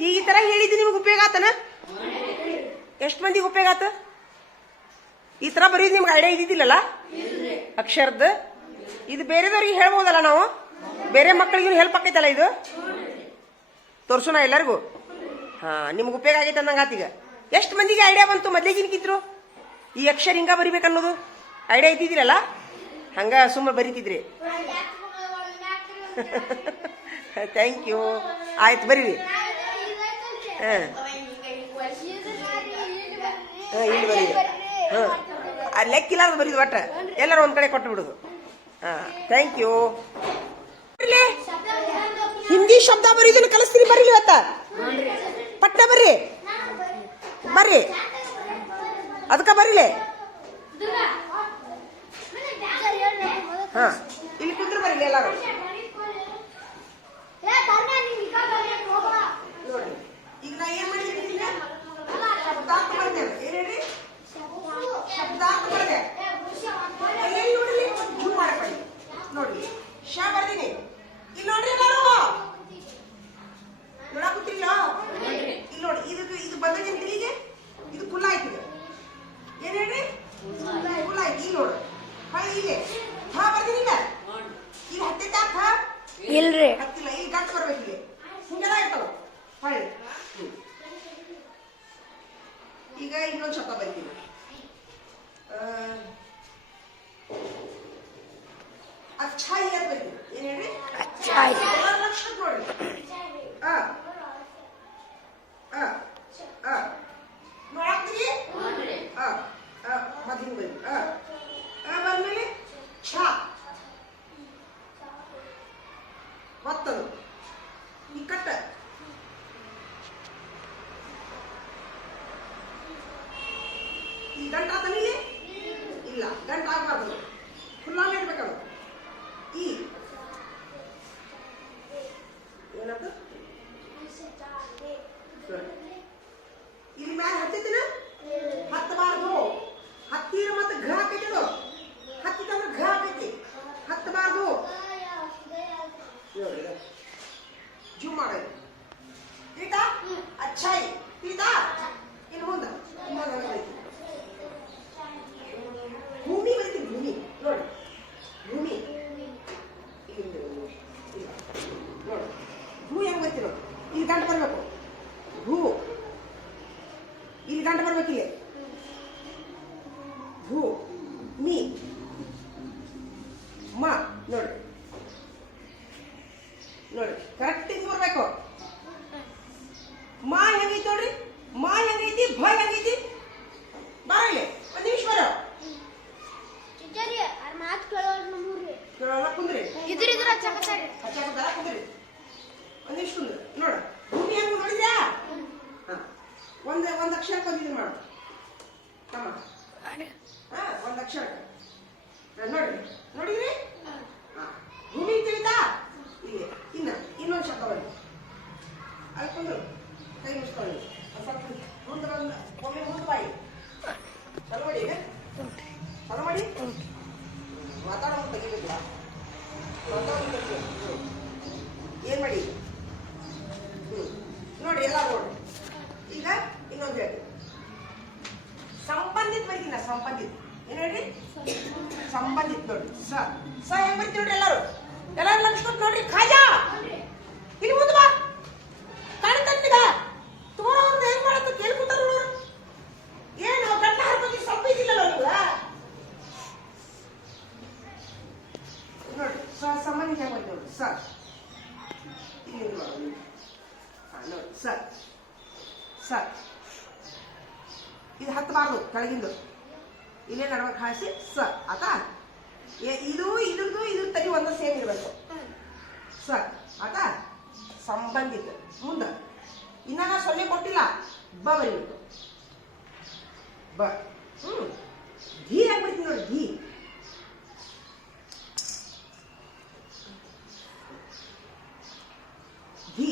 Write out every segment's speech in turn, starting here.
ಈ ತರ ಹೇಳಿದ್ದು ನಿಮ್ಗೆ ಉಪಯೋಗ ಆತನ? ಎಷ್ಟು ಮಂದಿಗೆ ಉಪಯೋಗ ಆತ? ಈ ತರ ಬರೀದ್ ನಿಮ್ಗೆ ಐಡಿಯಾ ಇದ್ದಿದ್ದಿಲ್ಲಲ್ಲ? ಅಕ್ಷರದ? ಇದು ಬೇರೆದವ್ರಿಗೆ ಹೇಳ್ಬೋದಲ್ಲ ನಾವು? ಬೇರೆ ಮಕ್ಕಳಿಗೂ ಹೆಲ್ಪ್ ಆಕೈತಲ್ಲ ಇದು? ತೋರ್ಸೋಣ ಎಲ್ಲರಿಗೂ. ಹಾ, ನಿಮ್ಗೆ ಉಪಯೋಗ ಆಗೈತೆ ಅಂದಂಗ ಆತೀಗ ಎಷ್ಟು ಮಂದಿಗೆ ಐಡಿಯಾ ಬಂತು ಮೊದ್ಲಿಗಿನ್ಕಿದ್ರು ಈ ಅಕ್ಷರ ಹಿಂಗ ಬರಿಬೇಕನ್ನೋದು ಐಡಿಯಾ ಇದ್ದಿದ್ದಿರಲ್ಲ ಹಂಗ ಸುಮ್ಮ ಬರೀತಿದ್ರಿ. ಥ್ಯಾಂಕ್ ಯು ಆಯ್ತು, ಬರೀರಿ. ಹಾಂ. ಹಾಂ, ಇಲ್ಲಿ ಬರೀರಿ ಹಾಂ. ಆ ಲೆಕ್ಕಿಲ್ಲಾರ್ದು ಬರೀದು ಒಟ್ಟ. ಎಲ್ಲರೂ ಒಂದು ಕಡೆ ಕೊಟ್ಟು ಬಿಡುದು ಹಾಂ ಥ್ಯಾಂಕ್ ಯು ಹಿಂದಿ ಶಬ್ದ ಬರೀದನ್ನು ಕಲಿಸ್ತೀನಿ ಬರ್ರಿ ಇವತ್ತ. ಪಟ್ಟ ಬರ್ರಿ. ಬರ್ರಿ. ಅದಕ್ಕೆ ಬರೀಲೆ. ಹಾ, ಇಲ್ಲಿ ಕುಂದ್ರ ಬರೀಲಿ ಎಲ್ಲರೂ ನೋಡ್ರಿ ಈಗ ನಾ ಏನ್ ಈಗ ಶಬ್ದಾರ್ಥ ಏನ್ ಹೇಳಿ ಶಬ್ದಾರ್ಥ ನೋಡ್ರಿ? ಜೂಮ್ ಮಾಡ್ಕೊಳ್ಳಿ. ನೋಡ್ರಿ ಶ ಬರ್ದೀನಿ. ಇಲ್ಲಿ ನೋಡ್ರಿ ಎಲ್ಲರೂ. ನೋಡಾಕುತ್ತಿಲ್ಲ ಇಲ್ಲಿ ನೋಡಿ. ಇದು ಇದು ಇದು. ಕುಲ್ಲ ಏನ್ ಹೇಳ್ರಿ? ಕುಲ್ಲ ಆಯ್ತು. ಇಲ್ಲಿ ನೋಡು. ಹೊಳ್ಳಿ ಇಲ್ಲಿ ಹಾ ಬರ್ದೀನಿ ಇಲ್ಲಿ ಹಾ ಇಲ್ರಿ. ಹತ್ತಿಲ್ಲ. ಇಲ್ಲಿ ಗಂಟು ಬರ್ಬೇಕು ಇಲ್ಲಿ ಹಿಂಗೆಲ್ಲ ಇರ್ತಲ್ಲ ಹೊಳ್ಳಿ ಹ್ಮ್. ಈಗ ಇನ್ನೊಂದು ಶಬ್ದ ಬರ್ತೀನಿ ಆ, ಅಚ್ಛಾಯಿ ಅಂತ ಬರ್ತೀನಿ ಏನ್ ಹೇಳ್ರಿ ಅಚ್ಛಾಯಿ. ಎಲ್ಲರ ಲಕ್ಷಣ ನೋಡಿ ಆ ಆ ಆ ನೋಡಾಕ್ತೀರಿ ಆ ಆ ಮತ್ತೆ ಹಿಂಗ್ ಬನ್ನಿ ಆ ಆ ಬಂದ್ಮೇಲೆ ಛ ಒತ್ತದು ಈ ಕಟ್ಟ ಈ ಆತನಿಲ್ಲಿ ಇಲ್ಲ. ಗಂಟಾಗಬಾರ್ದು ಆಗ್ಬಾರ್ದು. ಇರ್ಬೇಕದು ಈ ಏನದು ಇಲ್ಲಿ ಮ್ಯಾಲ ಹತ್ತಿತ್ತಿನ ಹತ್ತಬಾರ್ದು ಹತ್ತಿರ ಮತ್ತೆ ಘ ಹಾಕೈತಿ ಅದು ಹತ್ತಿತ್ತಂದ್ರೆ ಘ ಹಾಕೈತಿ ಹತ್ತಬಾರ್ದು ನೋಡಿ ಜೂಮ್ ಮಾಡೋದು ತಿಳಿತಾ ಅಚ್ಛಾಯಿ ತಿಳಿತಾ ಇನ್ನು ಮುಂದೆ ಇನ್ನೊಂದು ಹಂಗೆ ಬರೀತೀನಿ. ಭೂಮಿ ಬರೀತೀನಿ ಭೂಮಿ ನೋಡಿ ಭೂಮಿ ಇಲ್ಲಿಂದ ನೋಡಿ. ಇಲ್ಲ. ನೋಡಿ ಭೂ ಹೆಂಗ್ ಬರ್ತೀನಿ ನೋಡಿ ಇಲ್ಲಿ ಗಂಟು ಬರಬೇಕು ಭೂ ಇಲ್ಲಿ ಗಂಟು ಬರ್ಬೇಕು ಇಲ್ಲಿ. ಭೂ ಮೀ ಮ ನೋಡಿ. ನೋಡಿ ಕರೆಕ್ಟ್ ಹಿಂಗ್ ಬರ್ಬೇಕು. ಮಾ ಹೆಂಗೈತಿ ನೋಡ್ರಿ? ಮಾ ಹೆಂಗೈತಿ ಭ ಹೆಂಗೈತಿ? ಬಾರ ಇಲ್ಲಿ ಒಂದ್ ನಿಮಿಷ ಬರೋ. ಕೇಳೋಣ ಕುಂದ್ರಿ. ಇದ್ರ ಇದ್ರ ಚಕಚಾರಿ ಹಚ್ಚಾಕತ್ತಾರ ಕುಂದ್ರಿ. ಒಂದ್ ನಿಮಿಷ ಕುಂದ್ರಿ ನೋಡ ಭೂಮಿ ಹೆಂಗ್ ನೋಡಿದ್ಯಾ ಹಾ ಒಂದ್ ಒಂದು ಅಕ್ಷರ ಬಂದಿದ್ದು ಮಾಡು. ತಮ್ಮ. ಹಾ ಒಂದ್ ಅಕ್ಷರಕ್ಕೆ. ನೋಡಿ ನೋಡಿದ್ರಿ? ಹಾ. ಭೂಮಿ ತಿಳಿತಾ ಇಲ್ಲಿ ಇನ್ನ ಇನ್ನೊಂದು ಶಬ್ದ ಬನ್ನಿ. ಅಲ್ಲಿ ಕುಂದ್ರು ಕೈ ಮುಚ್ಕೊಳ್ಳಿ. ಒಂದ್ ಸ್ವಲ್ಪ ಮುಂದೆ ಬಂದ ಒಮ್ಮೆ ಮುಂದೆ ಬಾಯಿ. ಚಲೋ ಮಾಡಿ ಈಗ ಚಲೋ ಮಾಡಿ? ವಾತಾವರಣ ತೆಗಿಬೇಕಿಲ್ಲ. ತೆಗಿಬೇಕು. ಏನ್ ಮಾಡಿ? ಹ್ಮ್. ನೋಡಿ ಎಲ್ಲ ನೋಡಿ ಈಗ ಇನ್ನೊಂದು ಹೇಳಿ ಸಂಬಂಧಿತ ಬರೀತೀನ ಸಂಬಂಧಿತ ಏನ್ ಹೇಳಿ ಸಂಬಂಧಿತ ನೋಡಿ ಸ ಸ ಹೆಂಗ್ ಬರ್ತೀವಿ ನೋಡ್ರಿ ಎಲ್ಲರೂ? ಎಲ್ಲರೂ ಲಕ್ಷ ನೋಡ್ರಿ? ಖಾಜಾ ಇಲ್ಲಿ ಮುಂದೆ ಬಾ. ಕಾಣ್ತಂತಿಗ ತೋರವ್ರದ್ದು ಹೆಂಗ್ ಮಾಡತ್ತ ಕೇಳ್ಕೊತಾರ ಏನ್ ಏನು ಗಂಡ ಹರ್ಕೊಂಡಿ ಇದಿಲ್ಲಲ್ಲ ನೋಡ್ರಿ ನೋಡಿ ಸ ಸಂಬಂಧಿತ ಹೆಂಗ್ ನೋಡಿ ಸ. ಇಲ್ಲಿ ನೋಡಿ ಹಾ ನೋಡಿ ಸ. ಸ. ಇದು ಹತ್ತಬಾರ್ದು ಕೆಳಗಿಂದು. ಇಲ್ಲೇ ನಡ್ಬೇಕು ಹಾಸಿ ಸ. ಆತಾ ಇದು, ಇದ್ರದ್ದು, ಇದ್ರ ತಲೆ ಒಂದು ಸೇಮ್ ಇರಬೇಕು. ಸ. ಆತಾ ಸಂಬಂಧಿತ. ಮುಂದೆ. ಇನ್ನ ನಾ ಸೊನ್ನೆ ಕೊಟ್ಟಿಲ್ಲ. ಬ ಬರೀಬೇಕು. ಬ. ಹ್ಮ್. ಧೀ ಆಗ್ಬಿಡ್ತೀನಿ ನೋಡಿ ಧೀ ಧೀ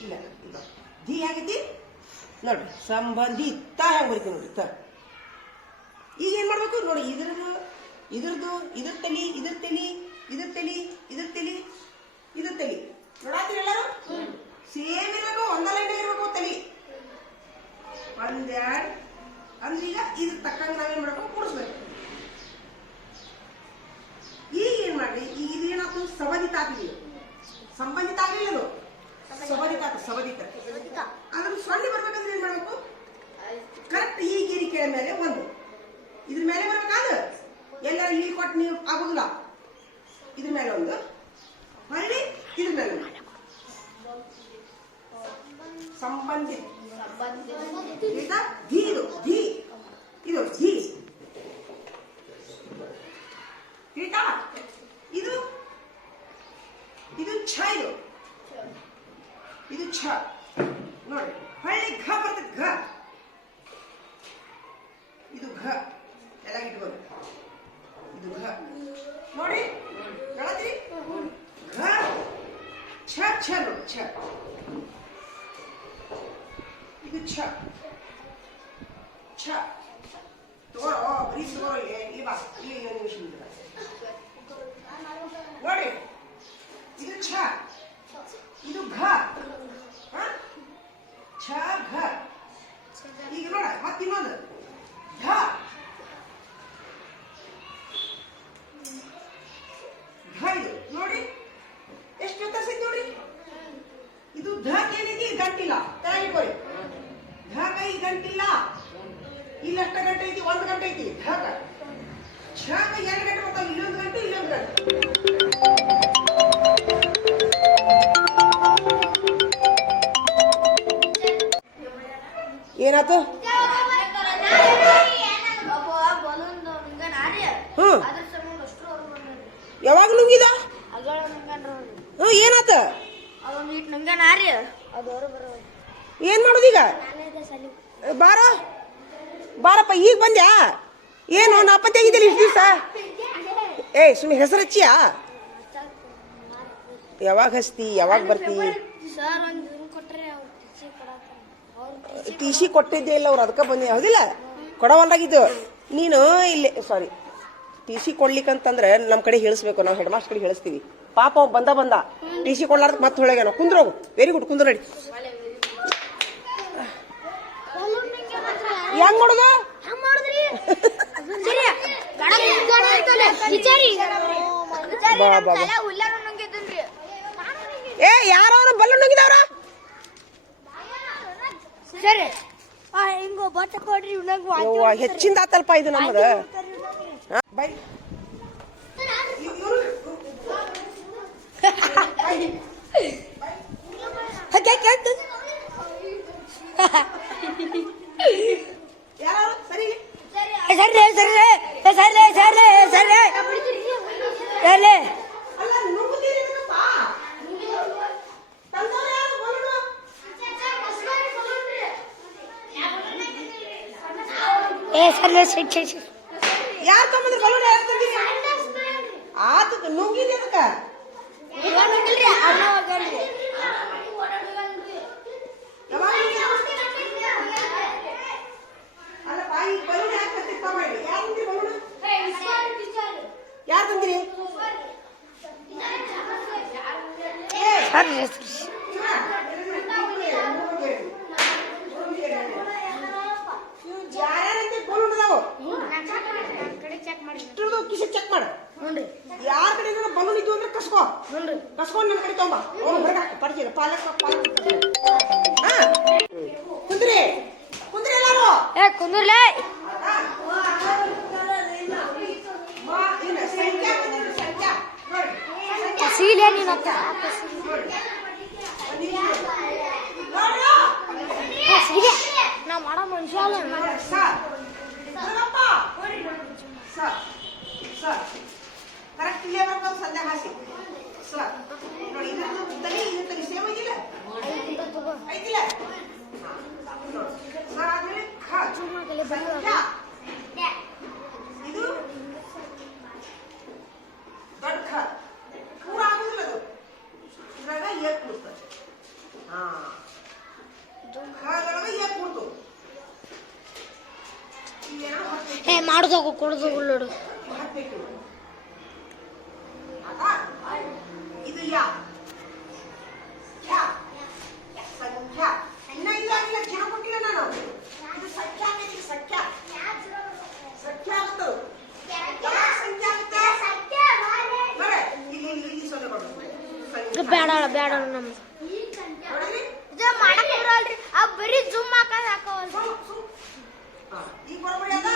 ಇಲ್ಲ ಧೀ ಆಗೈತಿ ನೋಡ್ರಿ ಸಂಬಂಧಿತ ಹೆಂಗ್ ಬರೀತೀವಿ ನೋಡ್ರಿ ತ. ಈಗ ಏನ್ ಮಾಡ್ಬೇಕು? ನೋಡಿ ಇದ್ರದ್ದು ಇದ್ರದ್ದು ಇದ್ರ ತಲಿ ಇದ್ರ ತಲಿ ಇದ್ರ ತಲಿ ಇದ್ರ ತಲಿ ಇದ್ರ ತಲಿ ನೋಡಾತೀರಿ ಎಲ್ಲರೂ ಸೇಮ್ ಇರಬೇಕು ಒಂದ ಲೈನ್ ಇರಬೇಕು ತಲಿ ಒಂದೆರಡು ಅಂದ್ರೆ ಈಗ ಇದ್ರ ತಕ್ಕಂಗೆ ನಾವೇನ್ ಮಾಡ್ಬೇಕು ಕೂಡಿಸ್ಬೇಕು ಈಗ ಏನ್ ಮಾಡ್ರಿ ಈಗ ಇದು ಏನಾಯ್ತು ಸಬದಿತ ಆತಿದೆ ಸಂಬಂಧಿತ ಆಗಲಿಲ್ಲ ಅದು ಸಬದಿತ ಆತು ಸಬದಿತ ಅದ್ರ ಸೊನ್ನೆ ಬರ್ಬೇಕಂದ್ರೆ ಏನ್ ಮಾಡ್ಬೇಕು ಕರೆಕ್ಟ್ ಈ ಗಿರಿ ಕೆಳ ಮೇಲೆ ಒಂದು ಇದ್ರ ಮೇಲೆ ಬರ್ಬೇಕಾದ ಎಲ್ಲಾರು ಇಲ್ಲಿ ಕೊಟ್ಟು ನೀವು ಆಗುದಿಲ್ಲ ಇದ್ರ ಮೇಲೆ ಒಂದು ಹೊಳ್ಳಿ ಇದ್ರ ಮೇಲೆ ಒಂದು. ಸಂಬಂಧಿತ ಈಗ ಧಿ ಇದು ಧಿ ಇದು ಧಿ ಇದು ಇದು ಛ ಇದು ಇದು ಛ. ಬಾರ. ಬಾರಪ್ಪ ಈಗ ಬಂದ್ಯಾ? ಏನು ನಾಪತ್ತೆ ಆಗಿದ್ದಿಲ್ಲ ಇಷ್ಟು ದಿವಸ? ಏಯ್ ಸುಮ್ಮನೆ ಹೆಸರು ಹಚ್ಚಿಯಾ? ಯಾವಾಗ ಹಚ್ತಿ ಯಾವಾಗ ಬರ್ತಿ? ಟಿ ಸಿ ಕೊಟ್ಟಿದ್ದೆ ಇಲ್ಲ ಅವ್ರು ಅದಕ್ಕೆ ಬಂದಿ ಹೌದಿಲ್ಲ? ಕೊಡವಲ್ಲಾಗಿದ್ದು ನೀನು ಇಲ್ಲಿ ಸಾರಿ ಟಿ ಸಿ ಕೊಡ್ಲಿಕ್ಕಂತಂದ್ರೆ ನಮ್ಮ ಕಡೆ ಹೇಳಿಸ್ಬೇಕು ನಾವು ಹೆಡ್ ಮಾಸ್ಟರ್ ಕಡೆ ಹೇಳಿಸ್ತೀವಿ. ಪಾಪ ಬಂದ ಬಂದ. ಟಿ ಸಿ ಕೊಡ್ಲಾರ್ದಕ್ಕೆ ಮತ್ತೆ ಹೊಳಗ್ಯಾನ ಕುಂದ್ರೋಗು. ವೆರಿ ಗುಡ್ ಕುಂದ್ರ ನಡಿ ಹೆಂಗ್ ಮಾಡೋದು ಹಂಗ್ ಮಾಡಿದ್ರಿ ಸರಿ ಗಡ ಗಡ ಐತಲ್ಲ ವಿಚಾರಿ ವಿಚಾರಿ ಬಾ, ನಮ್ ಬಾ, ಬಾ. ತಲೆ ಹುಲ್ಲಾರ ನುಂಗಿದ್ದನ್ರಿ ಏ ಯಾರವ್ರು ಬಲ್ಲ ನುಂಗಿದವ್ರ ಹಿಂಗೋ ಹೆಚ್ಚಿಂದ ಆತಲ್ಪ ಇದು ನಮ್ಮದ ಹಾ, ಬೈ. ಯಾರು ಸರಿ ಸರಿ ಸರಿ ಸರಿ ಸರಿ ಸರಿ ಸರಿ ಅಲ್ಲ ನುಗ್ಗುತ್ತೀರಿ ಇದಕ್ಕಪ್ಪ. ತಂದವ್ರು ಯಾರು ಬಲ್ಲನು? ಏ ಸರಿ ಸರಿ ಸರಿ ಯಾರ್ ತಗೊಂಬಂದ್ರು ಬಲೂನ್ ಯಾರ್ ತಂದಿರಿ? ಆತು ನುಗ್ಗಿದಿ ಸಂಖ್ಯಾ ಸೀಲೆ ನೀನು ನೋಡಿ ಒಂದ್ ನಿಮಿಷ ನೋಡು. ನೋಡು ಸೀಲೆ ನಾ ಮಾಡೋ ಮನುಷ್ಯ ಅಲ್ಲ ನೋಡಿ, ಸರ್ ನೋಡಪ್ಪ ಸರ್ ಸರ್ ಕರೆಕ್ಟ್ ಇಲ್ಲೇ ಬರ್ಬೇಕು ಸಂಧ್ಯಾ ಹಾಸಿ ಸರ್ ನೋಡಿ ಇದ್ರದ್ದು ತಲೆ ಇದ್ರ ತಲೆ ಸೇಮ್ ಐತಿಲ್ಲ ಐತಿಲ್ಲ ಹಾ, ನೋಡಿ. ಸರ್ ಆದ್ಮೇಲೆ ಖ ಸಂಖ್ಯಾ ಇದು ದೊಡ್ಡ ಖ ಪೂರ ಆಗುದಿಲ್ಲ ಅದು ಕೂಡಿಸಿದಾಗ ಏ ಕೂಡ್ತದೆ ಹಾ. ಕೂಡ್ತು. ಹೇ ಮಾಡ್ದೋಗು ಕೊಡ್ದೋಗು ನೋಡು ಇದು ಯಾ? ಸಂಖ್ಯಾ ಅಣ್ಣ ಇಲ್ಲ ಇಲ್ಲ ಜನ ನಾನು. ಇದು ಸಂಖ್ಯಾ ಆಗೈತಿ ಸಂಖ್ಯಾ ಸಂಖ್ಯಾ ಆಗುತ್ತದು. ಸಂಖ್ಯಾ ಆಗುತ್ತೆ? ಇಲ್ಲಿ ಇಲ್ಲಿ ಸೊನ್ನೆ ಕೊಡ್ಬೇಕು ಹಾಕದ್ ಹಾಕವಲ್ರಿ. ಸುಮ್, ಸುಮ್. ಹಾ, ಈಗ ಬರೋಬ್ಬರಿ ಅದ?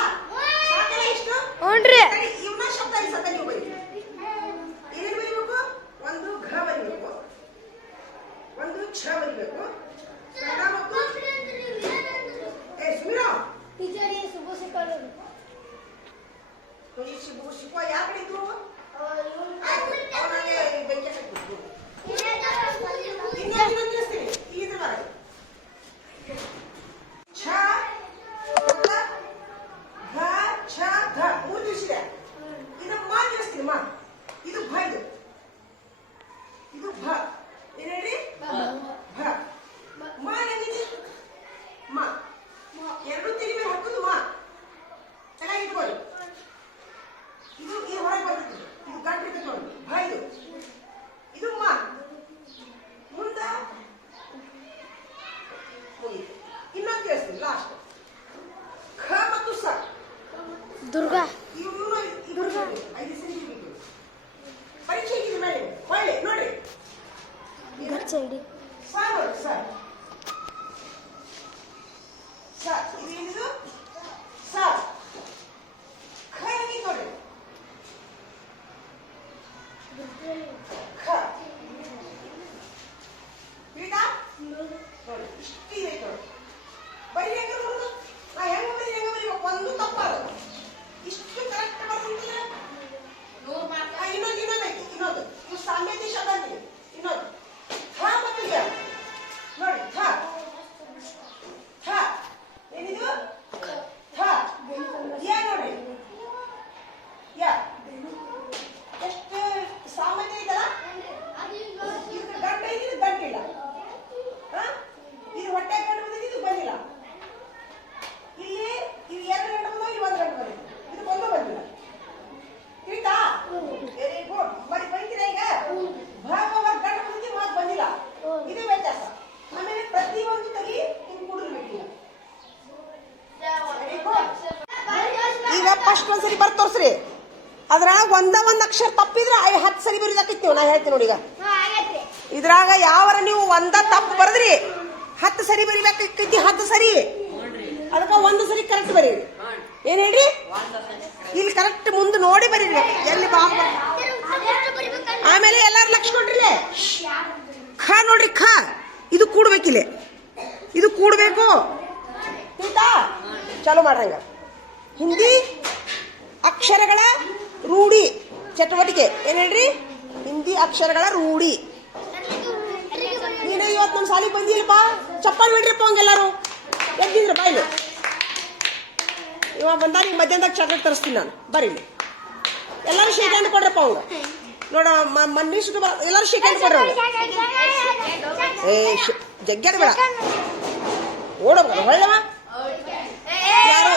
ಸಾಕಲ್ಲ ಇಷ್ಟು? ಹ್ಞೂನ್ರಿ ಸರಿ, ಇವ್ನ ಶಬ್ದ ಈ ಸತ ನೀವು ಬರೀರಿ ಏನೇನು ಬರೀಬೇಕು? ಒಂದು ಘ ಬರೀಬೇಕು. ಒಂದು ಛ ಬರೀಬೇಕು. ಕನ್ನಡ ಮತ್ತು ಏ ಸುಮಿರಾ. ಈ ಶಿಬು ಶಿವ ಯಾವ ಕಡೆ ಇದ್ರು? ಆಯ್ತು ಅವನಲ್ಲಿ ಬೆಂಕಿ ಅಕ್ಷರ ತಪ್ಪಿದ್ರೆ ಐ ಹತ್ತು ಸರಿ ಬರೀದಾಕಿತ್ತು ನಾ ಹೇಳ್ತೀನಿ ನೋಡಿ ಈಗ. ಇದ್ರಾಗ ಯಾವರ ನೀವು ಒಂದ ತಪ್ಪು ಬರದ್ರಿ ಹತ್ತು ಸರಿ ಬರಿಬೇಕಾಕೈತಿ ಹತ್ತು ಸರಿ. ಅದಕ್ಕ ಒಂದು ಸರಿ ಕರೆಕ್ಟ್ ಬರೀರಿ. ಏನ್ ಹೇಳ್ರಿ? ಇಲ್ಲಿ ಕರೆಕ್ಟ್ ಮುಂದೆ ನೋಡಿ ಬರೀರಿ. ಎಲ್ಲಿ ಬಾ ಆಮೇಲೆ ಎಲ್ಲಾರು ಲಕ್ಷ ಕೊಡ್ರಿ ಖ ನೋಡ್ರಿ ಖ. ಇದು ಕೂಡ್ಬೇಕಿಲ್ಲ ಇದು ಕೂಡ್ಬೇಕು. ಚಲೋ ಚಾಲು ಮಾಡ್ರಂಗ ಹಿಂದಿ ಅಕ್ಷರಗಳ ರೂಢಿ. ಚಟುವಟಿಕೆ. ಏನ್ ಹೇಳ್ರಿ? ಹಿಂದಿ ಅಕ್ಷರಗಳ ರೂಢಿ. ನೀನು ಇವತ್ತು ನಮ್ಮ ಸಾಲಿಗೆ ಬಂದಿಲ್ಲಪ್ಪ ಚಪ್ಪಲ್ ಬಿಡ್ರಿಪ್ಪ ಹಂಗೆಲ್ಲರೂ. ಎದ್ದಿದ್ರಪ್ಪ ಬಾಯ್ಲಿ. ಇವಾಗ ಬಂದಾಗ ನೀವು ಮಧ್ಯಾಹ್ನದಾಗ ಚಾಕ್ಲೇಟ್ ತರಿಸ್ತೀನಿ ನಾನು. ಬರೀಲಿ ಎಲ್ಲರೂ ಶೇಕ್ ಕೊಡ್ರಪ್ಪ ಅವಂಗ. ನೋಡ ಮನ್ನಿಷ್ಟು ಎಲ್ಲರೂ ಶೇಕ್ ಹ್ಯಾಂಡ್ ಕೊಡ್ರಿ ಏ ಜಗ್ಗ್ಯಾಡ ಬೇಡ. ಓಡೋಗ ಒಳ್ಳೆವ ಯಾರು.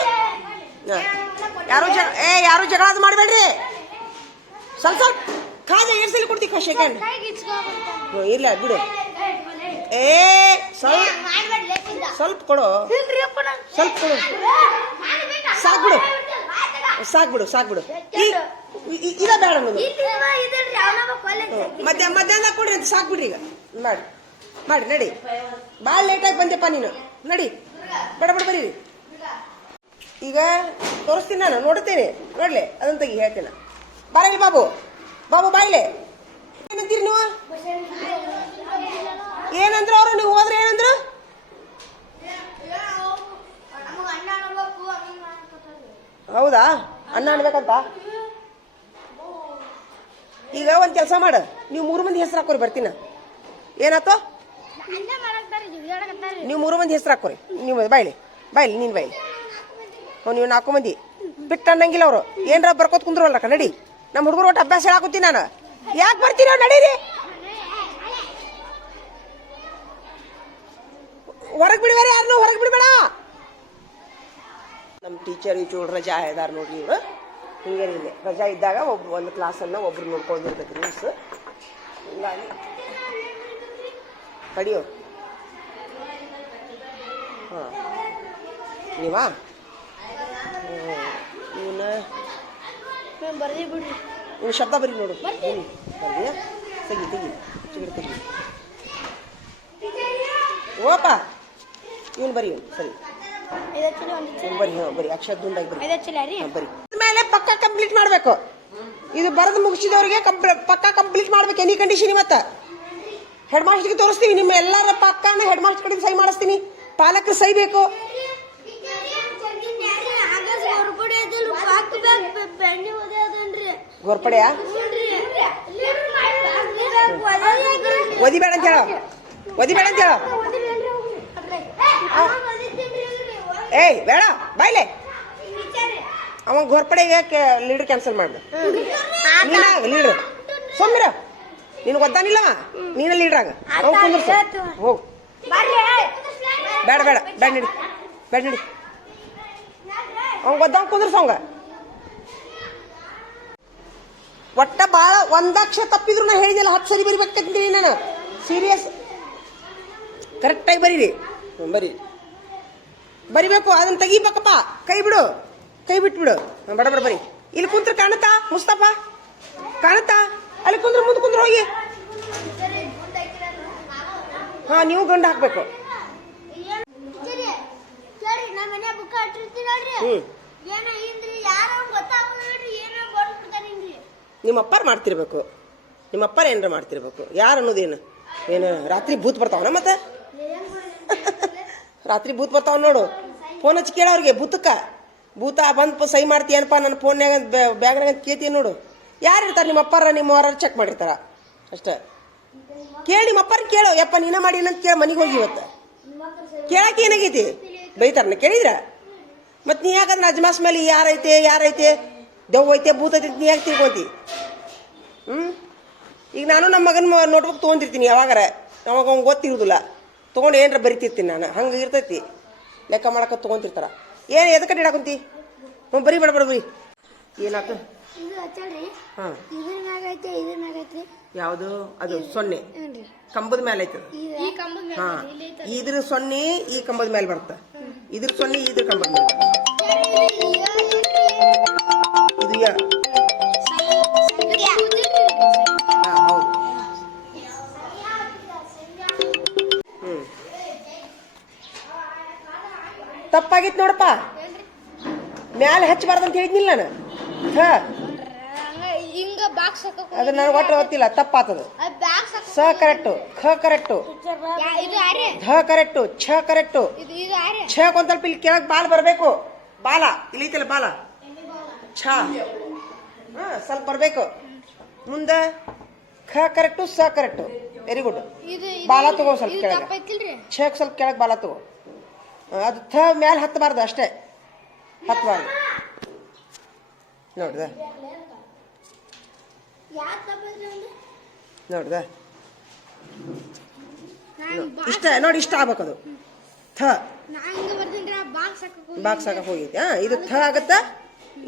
ಯಾರು ಜ ಏ, ಯಾರು ಜಗಳ ಅದು ಮಾಡಬೇಡ್ರಿ. ಸ್ವಲ್ಪ ಸ್ವಲ್ಪ ಕಾಜ ಎರಡು ಸಲ ಕೊಡ್ತೀವಿ ಓ ಇಲ್ಲ ಬಿಡು. ಏ ಸ್ವಲ್ಪ ಸ್ವಲ್ಪ ಕೊಡು. ಸ್ವಲ್ಪ ಕೊಡು. ಸಾಕ್ ಬಿಡು. ಸಾಕ್ ಬಿಡು ಸಾಕ್ ಬಿಡು. ಇಲ್ಲ ಇದ ಬೇಡ ಅನ್ನೋದು ಮಧ್ಯ ಮಧ್ಯಾಹ್ನ ಕೊಡ್ರಿ ಅಂತ ಸಾಕ್ ಬಿಡ್ರಿ ಈಗ. ಮಾಡಿ. ಮಾಡಿ ನಡಿ. ಭಾಳ ಲೇಟಾಗಿ ಬಂದೆಪ್ಪ ನೀನು. ನಡಿ. ಬೇಡ ಬೇಡ ಬರೀರಿ. ಈಗ ತೋರಿಸ್ತೀನಿ ನಾನು. ನೋಡ್ತೇನೆ. ನೋಡ್ಲೆ ಅದನ್ನ ತೆಗಿ ಹೇಳ್ತೇನೆ. ಬಾರಲ್ಲಿ ಬಾಬು. ಬಾಬು ಬಾಯ್ಲೆ. ಏನಂತೀರಿ ನೀವು? ಏನಂದ್ರು ಅವರು ನೀವು ಹೋದ್ರೆ ಏನಂದ್ರು? ಹೌದಾ? ಅನ್ನ ಅನ್ಬೇಕಂತ? ಈಗ ಒಂದ್ ಕೆಲಸ ಮಾಡು. ನೀವು ಮೂರು ಮಂದಿ ಹೆಸರು ಹಾಕೋರಿ, ಬರ್ತೀನ. ಏನಾಯ್ತು? ನೀವು ಮೂರು ಮಂದಿ ಹೆಸರು ಹಾಕೋರಿ. ನೀವು ಬಾಯ್ಲಿ. ಬಾಯ್ಲಿ, ನೀನು ಬಾಯ್ಲಿ. ಹ್ಞೂ ನೀವು ನಾಲ್ಕು ಮಂದಿ. ಬಿಟ್ಟು ಅನ್ನಂಗಿಲ್ಲ ಅವರು. ಏನರ ಬರ್ಕೋತ್ ಕುಂದ್ರಲ್ಲ ನಡಿ. ನಮ್ಮ ಹುಡುಗರು ಒಟ್ಟು ಅಭ್ಯಾಸ ಹೇಳಾಕತ್ತೀನಿ ನಾನು. ಯಾಕೆ ಬರ್ತೀನಿ ನಡೀರಿ? ಹೊರಗೆ ಬಿಡಬೇಡ ಯಾರನ್ನೂ ಹೊರಗೆ ಬಿಡಬೇಡ. ನಮ್ಮ ಟೀಚರ್ ಚೂಡ್ ರಜಾ ಇದಾರೆ ನೋಡ್ರಿ ಇವರು. ಹಿಂಗೇನಿಲ್ಲ ರಜಾ ಇದ್ದಾಗ ಒಬ್ರು ಒಂದು ಕ್ಲಾಸನ್ನು ಒಬ್ರು ನೋಡ್ಕೊಂಡಿರ್ಬೇಕು ರೂಲ್ಸ್ ಹಿಂಗಾಗಿ ಕಡಿಯೋ. ಹಾಂ. ನೀವಾ? ಇವನ್ನ ಬರ್ದಿ ಬಿಡ್ರಿ. ಇವ್ನ ಶಬ್ದ ಬರಿ ನೋಡು? ತೆಗಿ ತೆಗಿ. ಚಿಗಿಡ ತೆಗಿ. ಓಪ. ಇವನು ಬರಿ ಇವನು ಸರಿ. ಬರಿ ಬರಿ ಅಕ್ಷರ ದುಂಡಾಗಿ ಬರಿ ಬರಿ ಮೇಲೆ ಪಕ್ಕ ಕಂಪ್ಲೀಟ್ ಮಾಡಬೇಕು. ಇದು ಬರೆದು ಮುಗಿಸಿದವ್ರಿಗೆ ಪಕ್ಕ ಕಂಪ್ಲೀಟ್ ಮಾಡ್ಬೇಕು. ಎನಿ ಕಂಡೀಷನ್ ಮತ್ತೆ ಹೆಡ್ ಮಾಸ್ಟರ್ಗೆ ತೋರಿಸ್ತೀವಿ ನಿಮ್ಮ ಎಲ್ಲರ ಪಕ್ಕನ ಹೆಡ್ ಮಾಸ್ಟರ್ ಕಡೆ ಸಹಿ ಮಾಡಿಸ್ತೀನಿ. ಪಾಲಕರು ಸಹಿ ಬೇಕು ಗೋರ್ಪಡೆಯ? ಒದಿಬೇಡ ಅಂತ ಹೇಳ. ಒದಿಬೇಡ ಅಂತ ಹೇಳ. ಏಯ್ ಬೇಡ. ಬಾಯ್ಲೆ. ಅವ ಗೋರ್ಪಡೆಗೆ ಲೀಡರ್ ಕ್ಯಾನ್ಸಲ್ ಮಾಡ್ಬೇಕು ನೀನ ಲೀಡರ್ ಸೊಮ್ಮಿರ ನೀನು ಗೊತ್ತಾನಿಲ್ಲವ ನೀನ ಲೀಡರ್ ಆಗ. ಅವ ಕುಂದ್ರಸ. ಹೋಗು. ಬೇಡ ಬೇಡ. ಬೇಡ ನಡಿ ಬೇಡ ನಡಿ ಅವ್ನು ಗೊತ್ತ ಕುಂದ್ರಸ ಅವಂಗ. ಒಟ್ಟ ಭಾಳ ಒಂದಕ್ಷ ತಪ್ಪಿದ್ರು ನಾ ಹೇಳಿದೆಲ್ಲ ಹತ್ತು ಸರಿ ಬರಿಬೇಕಂತೀನಿ ನಾನು. ಸೀರಿಯಸ್ ಕರೆಕ್ಟಾಗಿ ಬರೀರಿ. ಬರೀ. ಬರಿಬೇಕು ಅದನ್ನ ತೆಗಿಬೇಕಪ್ಪ. ಕೈ ಬಿಡು. ಕೈ ಬಿಟ್ಬಿಡು. ಬಡ ಬಡ ಬರಿ. ಇಲ್ಲಿ ಕುಂತ್ರ ಕಾಣುತ್ತಾ ಮುಸ್ತಪ್ಪ ಕಾಣುತ್ತಾ? ಅಲ್ಲಿ ಕುಂದ್ರ ಮುಂದೆ ಕುಂದ್ರ ಹೋಗಿ. ಹಾ ನೀವು ಗಂಡು ಹಾಕ್ಬೇಕು. ಹ್ಮ್. ನಿಮ್ಮ ಅಪ್ಪಾರು ಮಾಡ್ತಿರ್ಬೇಕು. ನಿಮ್ಮ ಅಪ್ಪಾರ ಏನಾರ ಮಾಡ್ತಿರ್ಬೇಕು. ಯಾರು ಅನ್ನೋದೇನು ಏನು? ರಾತ್ರಿ ಭೂತ್ ಬರ್ತಾವನ ಮತ್ತೆ? ರಾತ್ರಿ ಭೂತ್ ಬರ್ತಾವ ನೋಡು. ಫೋನ್ ಹಚ್ಚಿ ಕೇಳ ಅವ್ರಿಗೆ, ಭೂತಕ್ಕ. ಭೂತ ಬಂದು ಸಹಿ ಮಾಡ್ತೀಯನಪ್ಪ ನನ್ನ ಫೋನ್ಯಾಗ ಬ್ಯಾಗ್ನಾಗ ಕೇಳ್ತೀನಿ ನೋಡು. ಯಾರು ಇರ್ತಾರೆ ನಿಮ್ಮ ಅಪ್ಪಾರ ನಿಮ್ಮ ಹೊರ ಚೆಕ್ ಮಾಡಿರ್ತಾರ. ಅಷ್ಟೇ. ಕೇಳಿ ನಿಮ್ಮ ಅಪ್ಪಾರ ಕೇಳು. ಯಪ್ಪ, ನೀನ ಮಾಡಿ ಅಂತ ಕೇಳಿ ಮನೆಗೆ ಹೋಗಿ ಇವತ್ತು. ಕೇಳಕ್ಕೆ ಏನಾಗೈತಿ? ಬೈತಾರನ ಕೇಳಿದ್ರ? ಮತ್ತೆ ನೀ ಯಾಕಂದ್ರೆ ಅಜ್ಮಾಸ್ ಮೇಲೆ ಯಾರೈತೆ ಯಾರೈತೆ ದೆವ್ವ ಐತೆ ಭೂತ ಐತೆ ಅಂತ ನೀ ಯಾಕೆ ತಿಳ್ಕೊಂತಿ ಹ್ಞೂ ಈಗ ನಾನು ನಮ್ಮ ಮಗನ ನೋಟ್ಬುಕ್ ತೊಗೊಂಡಿರ್ತೀನಿ ಯಾವಾಗಾರ. ಅವಾಗ ಅವ್ನು ಗೊತ್ತಿರೋದಿಲ್ಲ. ತೊಗೊಂಡು ಏನರ ಬರಿತಿರ್ತೀನಿ ನಾನು. ಹಂಗೆ ಇರ್ತೈತಿ. ಲೆಕ್ಕ ಮಾಡಕ್ಕೆ ತೊಗೊಂತಿರ್ತಾರ ಏನು ಎದಕ್ಕೆ ಹಿಡಾಕುಂತಿ ಹ್ಞೂ ಬರಿ ಬರಿ. ಏನಾಯ್ತು ಹಾಂ. ಯಾವುದು? ಅದು ಸೊನ್ನೆ. ಕಂಬದ ಮೇಲೆ ಐತೆ ಈ ಕಂಬದ ಹಾ. ಇದ್ರ ಸೊನ್ನೆ ಈ ಕಂಬದ ಮೇಲೆ ಬರ್ತ ಇದ್ರ ಸೊನ್ನೆ ಇದ್ರ ಕಂಬದ ಮೇಲೆ ಇದು ಯಾ ಹಾ ಹೌದು. ಹ್ಮ್. ತಪ್ಪಾಗಿತ್ತು ನೋಡಪ್ಪ. ಮ್ಯಾಲೆ ಹಚ್ಚಬಾರ್ದಂತ ಅಂತ ಹೇಳಿದ್ನಿಲ್ಲ ನಾನು. ಹಾ. ಹಿಂಗ ಬಾಕ್ಸ್ ಅದು ನನಗೆ ಒಟ್ಟು ಗೊತ್ತಿಲ್ಲ ತಪ್ಪಾತದು. ಸ ಕರೆಕ್ಟು ಖ ಕರೆಕ್ಟು. ಧ ಕರೆಕ್ಟು ಛ ಕರೆಕ್ಟು. ಛ ಕೊಂತಲ್ಪ ಸ್ವಲ್ಪ ಇಲ್ಲಿ ಕೆಳಗೆ ಬಾಲ್ ಬರಬೇಕು. ಬಾಲ ಇಲ್ಲಿ ಐತಲ್ಲ ಬಾಲ? ಛ ಹಾ ಸ್ವಲ್ಪ ಬರಬೇಕು. ಮುಂದೆ ಖ ಕರೆಕ್ಟು ಸ ಕರೆಕ್ಟು ವೆರಿ ಗುಡ್ ಬಾಲ ತಗೋ ಸ್ವಲ್ಪ ಕೆಳಗೆ. ಛಕ್ ಸ್ವಲ್ಪ ಕೆಳಗೆ ಬಾಲ ತಗೋ. ಅದು ಥ ಮ್ಯಾಲೆ ಹತ್ತಬಾರ್ದು ಅಷ್ಟೇ. ಹತ್ತಬಾರ್ದು ನೋಡ್ದ. ನೋಡ್ದ. ಇಷ್ಟ ನೋಡಿ ಇಷ್ಟ ಆಗ್ಬೇಕದು ಥ. ಬಾಕ್ಸ್ ಹಾಕಕ್ಕೆ ಬಾಕ್ಸ್ ಹಾಕಕ್ ಹೋಗೈತಿ ಹಾ ಇದು ಥ ಆಗತ್ತ?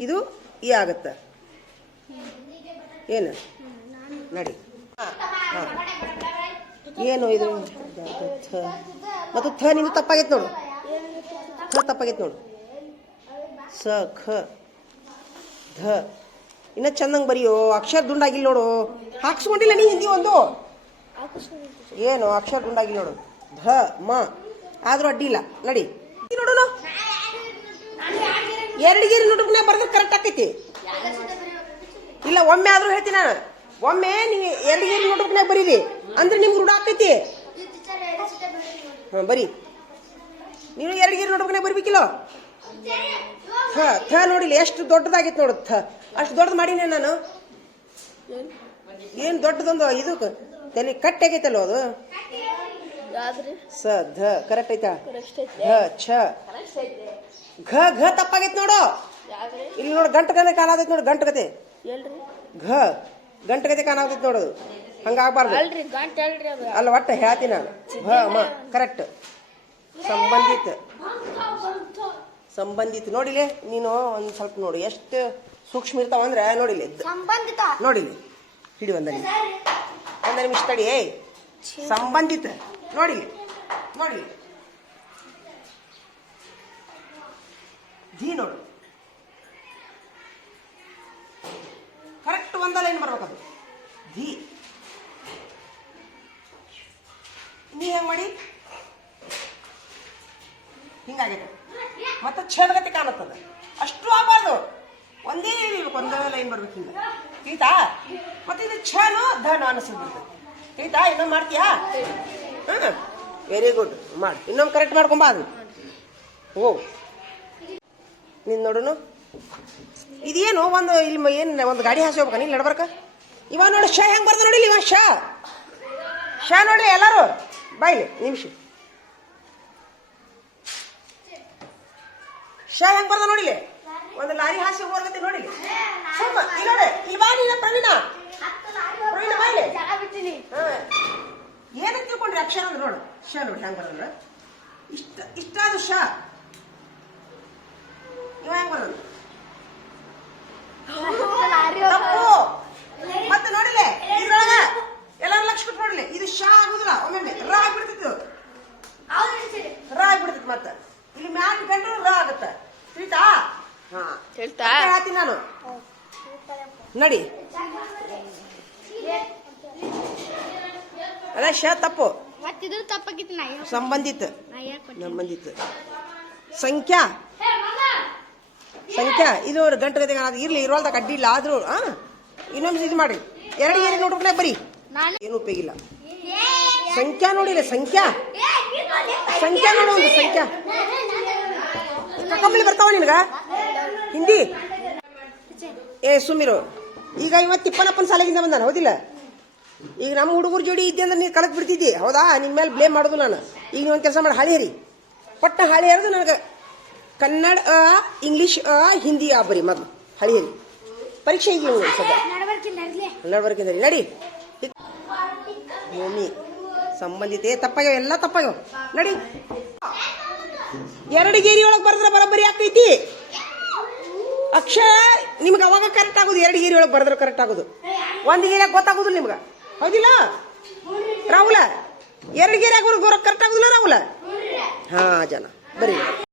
ಇದು ಈ ಆಗತ್ತ. ಏನು? ನಡಿ. ಏನು ಇದು? ಮತ್ತು ಥ ನಿಮ್ಗೆ ತಪ್ಪಾಗೈತೆ ನೋಡು. ಥ ತಪ್ಪಾಗೈತೆ ನೋಡು. ಸ, ಖ, ಧ. ಇನ್ನ ಚಂದಂಗೆ ಬರೆಯೋ, ಅಕ್ಷರ ದುಂಡಾಗಿಲ್ಲ ನೋಡು. ಹಾಕ್ಸ್ಕೊಂಡಿಲ್ಲ ನೀ ಹಿಂದಿ ಒಂದು? ಏನು, ಅಕ್ಷರ ದುಂಡಾಗಿಲ್ಲ ನೋಡು. ಧ, ಮ. ಆದ್ರೂ ಅಡ್ಡಿಲ್ಲ ನಡಿ. ನೋಡೋಣ. ಎರಡು ಗೀರಿ ನೋಡ್ಬಿಟ್ಟು ಬರ್ದ್ರೆ ಕರೆಕ್ಟ್ ಆಕೈತಿ ಇಲ್ಲ ಒಮ್ಮೆ ಆದ್ರೂ ಹೇಳ್ತೀನಿ ನಾನು. ಒಮ್ಮೆ ನೀವು ಎರಡು ಗೀರಿ ನೋಡ್ಬಿಟ್ಟು ಬರೀರಿ. ಅಂದ್ರೆ ನಿಮ್ಗೆ ರೂಢ ಆಕೈತಿ ಹಾಂ ಬರಿ. ನೀನು ಎರಡು ಗೀರಿ ನೋಡ್ಬಿಟ್ಟು ಬರ್ಬೇಕಿಲ್ಲ? ಥ ಥ ನೋಡಿಲ್ಲ ಎಷ್ಟು ದೊಡ್ಡದಾಗೈತೆ ನೋಡು ಥ. ಅಷ್ಟು ದೊಡ್ಡದು ಮಾಡೀನಿ ನಾನು. ಏನು ದೊಡ್ಡದೊಂದು ಇದು ತಲೆ ಕಟ್ ಆಗೈತಲ್ಲ ಅದು? ಸ ಧ ಕರೆಕ್ಟ್ ಐತಾ. ಧ ಛ. ಘ ಘ ತಪ್ಪಾಗೈತೆ ನೋಡು. ಇಲ್ಲಿ ನೋಡು ಗಂಟು ಗತೆ ಕಾಣಾದೈತೆ ನೋಡು ಗಂಟು ಗತೆ ಎಲ್ರಿ? ಘ ಗಂಟು ಗತೆ ಕಾಣಾದೈತೆ ನೋಡು. ಹಂಗಾಗಬಾರ್ದು. ಅಲ್ಲ ಒಟ್ಟು ಹೇಳ್ತೀನಿ ನಾನು. ಘ ಮ ಕರೆಕ್ಟ್. ಸಂಬಂಧಿತ. ಸಂಬಂಧಿತ. ನೋಡಿಲೆ ನೀನು ಒಂದು ಸ್ವಲ್ಪ ನೋಡು. ಎಷ್ಟು ಸೂಕ್ಷ್ಮ ಇರ್ತಾವ ಅಂದ್ರೆ ನೋಡಿಲಿ. ಸಂಬಂಧಿತ. ನೋಡಿಲಿ. ಹಿಡಿ ಒಂದ ನಿಮಿಷ. ಒಂದ ನಿಮಿಷ ತಡಿ ಏಯ್. ಸಂಬಂಧಿತ. ನೋಡಿಲಿ. ನೋಡಿಲಿ. ನೋಡು ಕರೆಕ್ಟ್ ಒಂದ ಲೈನ್ ಬರ್ಬೇಕದು. ಧೀ ಮಾಡಿ? ಹಿಂಗಾಗೈತೆ. ಮತ್ತೆ ಛೇದಗತಿ ಕಾಣುತ್ತದ. ಅಷ್ಟು ಆಗಬಾರ್ದು. ಒಂದೇ ಲೈನ್ ಒಂದೇ ಲೈನ್ ಬರ್ಬೇಕು ಹಿಂಗೆ. ಈತಾ ಮತ್ತೆ ಇದು ಛನು ಧನು ಅನಿಸ್ಬಿಡ್ತದೆ ತಿಳಿತಾ? ಇನ್ನೊಂದು ಮಾಡ್ತೀಯಾ? ಹಾಂ ವೆರಿ ಗುಡ್ ಮಾಡಿ. ಇನ್ನೊಂದು ಕರೆಕ್ಟ್ ಮಾಡ್ಕೊಂಬ ಅದು. ಓ. ನೀನು ನೋಡೋನು? ಇದೇನು ಒಂದು ಇಲ್ಲಿ ಏನು ಒಂದು ಗಾಡಿ ಹಾಸಿ ಹೋಗ್ಬೇಕ? ನೀನು ನಡ್ಬರ್ಕ? ಇವ ನೋಡಿ, ಶಾ ಹೆಂಗೆ ಬರ್ದ ನೋಡಿಲ್ಲ ಇವ, ಶಾ. ಶಾ ನೋಡಿ ಎಲ್ಲರೂ. ಬಾಯ್ಲಿ ನಿಮಿಷ. ಶಾ ಹೆಂಗೆ ಬರ್ದ ನೋಡಿಲಿ ಒಂದು ಲಾರಿ ಹಾಸಿ ಹೋಗತ್ತೆ ನೋಡಿಲಿ ಸುಮ್ಮ, ಇಲ್ಲಿ ನೋಡಿ, ಇಲ್ಲಿ ಬಾ ನೀನ, ಪ್ರವೀಣ. ಪ್ರವೀಣ ಬಾಯ್ಲಿ. ಏನಂತ ತಿಳ್ಕೊಂಡ್ರಿ ಅಕ್ಷರ ಅಂದ್ರೆ ನೋಡು. ಶಾ ನೋಡಿ, ಹೆಂಗೆ ಬರ್ದ ಇಷ್ಟ ಇಷ್ಟ ಅದು ಶ. ಇವ ಹೆಂಗ್ ಬರ್ದ ತಪ್ಪು. ಮತ್ತೆ ನೋಡಿಲೆ ಇದ್ರೊಳಗ ಎಲ್ಲಾರು ಲಕ್ಷ ಕೊಟ್ಟು ನೋಡಿಲೆ ಇದು ಶಾ ಆಗುದಿಲ್ಲ ಒಮ್ಮೆ ರ ಆಗ್ಬಿಡ್ತಿತ್ತು. ರ ಆಗ್ಬಿಡ್ತೈತಿ ಮತ್ತೆ. ಇಲ್ಲಿ ಮ್ಯಾಲ ಕಂಡ್ರೆ ರ ಆಗತ್ತ. ತಿಳಿತಾ ಹಾ. ಹೇಳ್ತಾ. ಹೇಳ್ತೀನಿ ನಾನು. ನಡಿ. ಅದ ಶ ತಪ್ಪು. ಸಂಬಂಧಿತ. ಸಂಬಂಧಿತ. ಸಂಖ್ಯಾ? ಸಂಖ್ಯಾ ಇದು ಗಂಟು ಅದು ಇರ್ಲಿ ಇರೋಲ್ದಾಗ ಅಡ್ಡಿ ಇಲ್ಲ ಆದ್ರೂ ಹಾ ಇನ್ನೊಂದು ಇದು ಮಾಡಿ. ಎರಡು ಏರಿ ನೋಡ್ರಿ ಬರೀ. ಏನು ಉಪಯೋಗ ಇಲ್ಲ. ಸಂಖ್ಯಾ ನೋಡಿಲ್ಲ ಸಂಖ್ಯಾ? ಸಂಖ್ಯಾ ನೋಡು ಒಂದು ಸಂಖ್ಯಾ. ಕಕ್ಕಂಬಲಿ ಬರ್ತಾವ ನಿನಗ? ಹಿಂದಿ? ಏ ಸುಮಿರು ಈಗ ಇವತ್ತು ತಿಪ್ಪನಪ್ಪನ ಸಾಲಿಗಿಂದ ಬಂದಾನ ಹೌದಿಲ್ಲ? ಈಗ ನಮ್ಮ ಹುಡುಗರ ಜೋಡಿ ಇದ್ದೆ ಅಂದ್ರೆ ನೀನು ಕಲಕ್ ಬಿಡ್ತಿದ್ದಿ. ಹೌದಾ? ನಿನ್ನ ಮೇಲೆ ಬ್ಲೇಮ್ ಮಾಡೋದು ನಾನು. ಈಗ ನೀವು ಒಂದು ಕೆಲಸ ಮಾಡಿ ಹಾಳಿ ಹೇರಿ ಪಟ್ಟ ಹಾಳಿ ಹೇರೋದು ನನಗೆ. ಕನ್ನಡ, ಅ, ಇಂಗ್ಲೀಷ್, ಅ, ಹಿಂದಿ, ಆ, ಬರೀ ಮೊದಲು ಹಳಿ ಹಳಿ ಪರೀಕ್ಷೆ ಈಗ ನಡ್ಲೆ. ನಡಿ. ಭೂಮಿ ಸಂಬಂಧಿತ ತಪ್ಪಾಗ್ಯಾವ ಎಲ್ಲ ತಪ್ಪಾಗ್ಯಾವ ನಡಿ. ಎರಡು ಗೇರಿ ಒಳಗೆ ಬರೆದ್ರೆ ಬರೋಬ್ಬರಿ ಆಗ್ತೈತಿ. ಅಕ್ಷರ ನಿಮ್ಗೆ ಅವಾಗ ಕರೆಕ್ಟ್ ಆಗೋದು, ಎರಡು ಗೇರಿ ಒಳಗೆ ಬರೆದ್ರೆ ಕರೆಕ್ಟ್ ಆಗೋದು. ಒಂದು ಗೇರಿಯಾಗ ಗೊತ್ತಾಗೋದಿಲ್ಲ ನಿಮ್ಗೆ. ಹೌದಿಲ್ಲ? ರಾಹುಲ, ಎರಡು ಗೇರಿ ಆಗೋರು ಕರೆಕ್ಟ್ ಆಗೋದಿಲ್ಲ ರಾಹುಲ? ಹಾಂ, ಜನ. ಬರೀ.